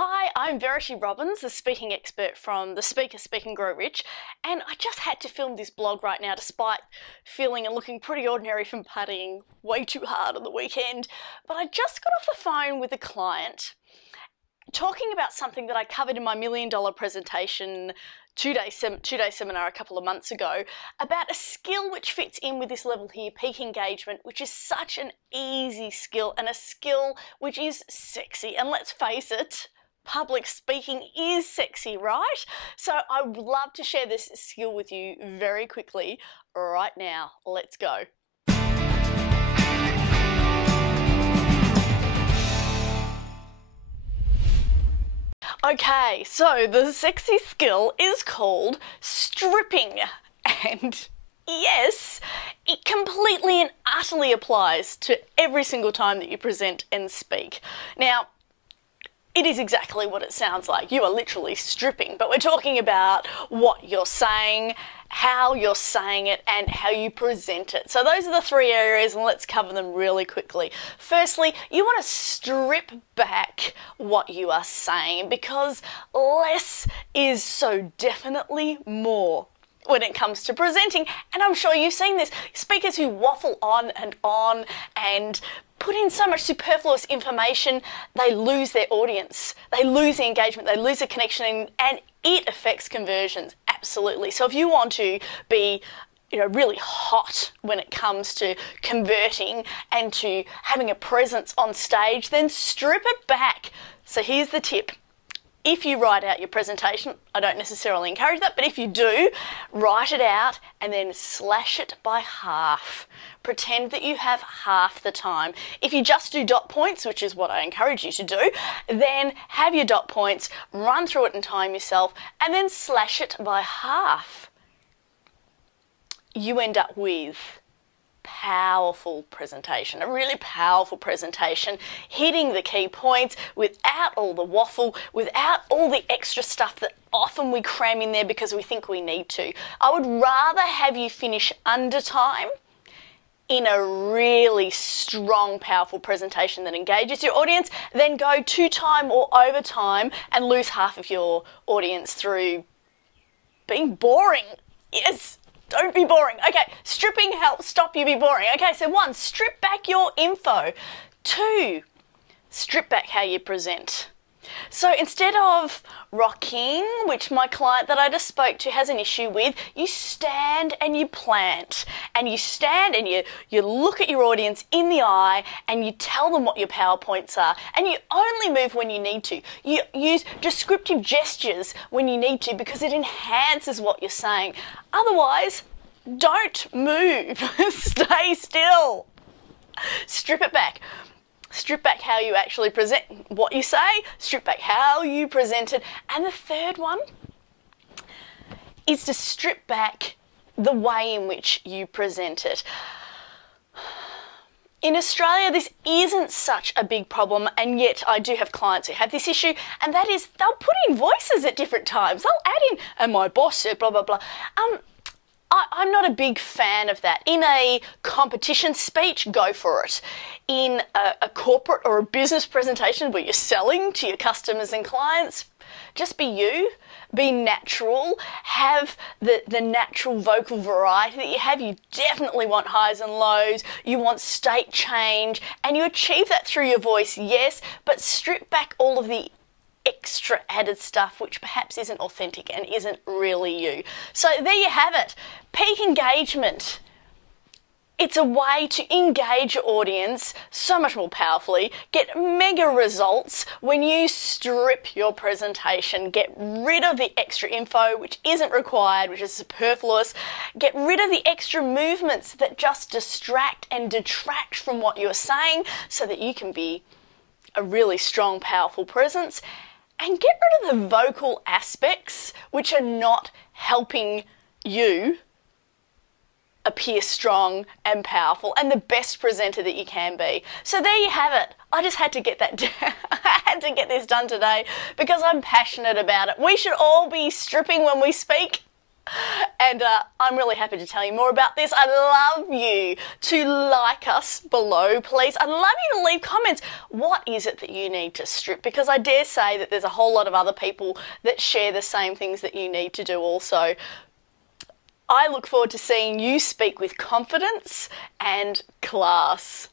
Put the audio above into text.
Hi, I'm Verity Robins, the speaking expert from the Speaker Speak and Grow Rich, and I just had to film this blog right now despite feeling and looking pretty ordinary from partying way too hard on the weekend. But I just got off the phone with a client talking about something that I covered in my $1 million presentation two-day seminar a couple of months ago about a skill which fits in with this level here, peak engagement, which is such an easy skill and a skill which is sexy. And let's face it, public speaking is sexy, right? So I would love to share this skill with you very quickly right now. Let's go. Okay, so the sexy skill is called stripping, and yes, it completely and utterly applies to every single time that you present and speak. Now, it is exactly what it sounds like. You are literally stripping, but we're talking about what you're saying, how you're saying it, and how you present it. So those are the three areas, and let's cover them really quickly. Firstly, you want to strip back what you are saying because less is so definitely more when it comes to presenting. And I'm sure you've seen this. Speakers who waffle on and put in so much superfluous information, they lose their audience, they lose the engagement, they lose the connection, and it affects conversions, absolutely. So if you want to be really hot when it comes to converting and to having a presence on stage, then strip it back. So here's the tip. If you write out your presentation, I don't necessarily encourage that, but if you do, write it out and then slash it by half. Pretend that you have half the time. If you just do dot points, which is what I encourage you to do, then have your dot points, run through it and time yourself, and then slash it by half. You end up with powerful presentation, a really powerful presentation, hitting the key points without all the waffle, without all the extra stuff that often we cram in there because we think we need to. I would rather have you finish under time in a really strong, powerful presentation that engages your audience than go to time or over time and lose half of your audience through being boring. Yes. Don't be boring. Okay, stripping helps stop you be boring. Okay, so 1, strip back your info. 2, strip back how you present. So instead of rocking, which my client that I just spoke to has an issue with, you stand and you plant. And you stand and you look at your audience in the eye and you tell them what your PowerPoints are. And you only move when you need to. You use descriptive gestures when you need to because it enhances what you're saying. Otherwise, don't move. Stay still. Strip it back. Strip back how you actually present what you say, strip back how you present it. And the third one is to strip back the way in which you present it. In Australia, this isn't such a big problem, and yet I do have clients who have this issue, and that is they'll put in voices at different times. They'll add in, and my boss said blah, blah, blah. I'm not a big fan of that. In a competition speech, go for it. In a corporate or a business presentation where you're selling to your customers and clients, just be you, be natural, have the natural vocal variety that you have. You definitely want highs and lows, you want state change, and you achieve that through your voice, yes, but strip back all of the extra added stuff which perhaps isn't authentic and isn't really you. So there you have it. Peak engagement. It's a way to engage your audience so much more powerfully, get mega results when you strip your presentation, get rid of the extra info which isn't required, which is superfluous, get rid of the extra movements that just distract and detract from what you're saying so that you can be a really strong, powerful presence. And get rid of the vocal aspects which are not helping you appear strong and powerful and the best presenter that you can be. So there you have it. I just had to get that done. I had to get this done today because I'm passionate about it. We should all be stripping when we speak. And I'm really happy to tell you more about this. I'd love you to like us below, please. I'd love you to leave comments. What is it that you need to strip? Because I dare say that there's a whole lot of other people that share the same things that you need to do also. I look forward to seeing you speak with confidence and class.